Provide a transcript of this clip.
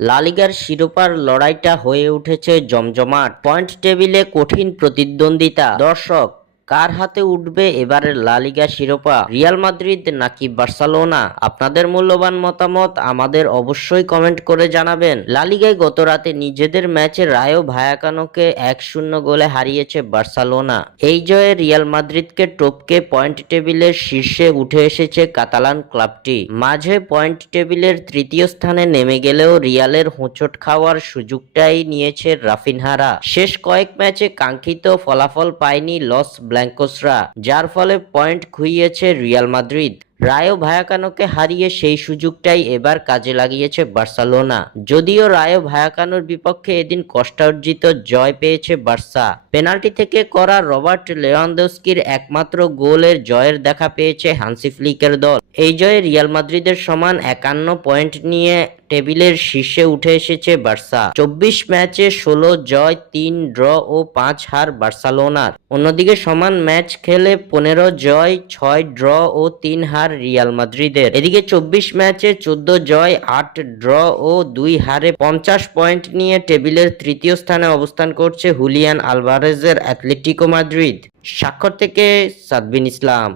লালিগার শিরোপার লড়াইটা হয়ে উঠেছে জমজমাট। পয়েন্ট টেবিলে কঠিন প্রতিদ্বন্দ্বিতা। দর্শক কার হাতে উঠবে এবারের লালিগা শিরোপা? রিয়াল মাদ্রিদ নাকি বার্সেলোনা? আপনাদের মূল্যবান মতামত আমাদের অবশ্যই কমেন্ট করে জানাবেন। লালিগায় গত রাতে নিজেদের ম্যাচে রায়ো ভায়াকানোকে এক শূন্য গোলে হারিয়েছে বার্সেলোনা। এই জয়ে রিয়াল মাদ্রিদকে টপকে পয়েন্ট টেবিলের শীর্ষে উঠে এসেছে কাতালান ক্লাবটি। মাঝে পয়েন্ট টেবিলের তৃতীয় স্থানে নেমে গেলেও রিয়ালের হোঁচট খাওয়ার সুযোগটাই নিয়েছে রাফিনহারা। শেষ কয়েক ম্যাচে কাঙ্ক্ষিত ফলাফল পায়নি লস ব্ল্যাঙ্কোসরা, যার ফলে পয়েন্ট খুইয়েছে রিয়াল মাদ্রিদ। রায়ো ভায়াকানোকে হারিয়ে সেই সুযোগটাই এবার কাজে লাগিয়েছে বার্সেলোনা। যদিও রায়ো ভায়াকানোর বিপক্ষে এদিন কষ্টার্জিত জয় পেয়েছে বার্সা। পেনাল্টি থেকে করা রবার্ট লেওয়ান্দস্কির একমাত্র গোলের জয়ের দেখা পেয়েছে হান্সি ফ্লিকের দল। এই জয়ে রিয়াল মাদ্রিদের সমান একান্ন পয়েন্ট নিয়ে টেবিলের শীর্ষে উঠে এসেছে বার্সা। চব্বিশ ম্যাচে ষোলো জয়, তিন ড্র ও পাঁচ হার বার্সেলোনার। অন্যদিকে সমান ম্যাচ খেলে পনেরো জয়, ছয় ড্র ও তিন হার রিয়াল মাদ্রিদের। এদিকে চব্বিশ ম্যাচে চোদ্দ জয়, আট ড্র ও দুই হারে পঞ্চাশ পয়েন্ট নিয়ে টেবিলের তৃতীয় স্থানে অবস্থান করছে হুলিয়ান আলভারেজের অ্যাথলেটিকো মাদ্রিদ। স্বাক্ষর থেকে সাদবিন ইসলাম।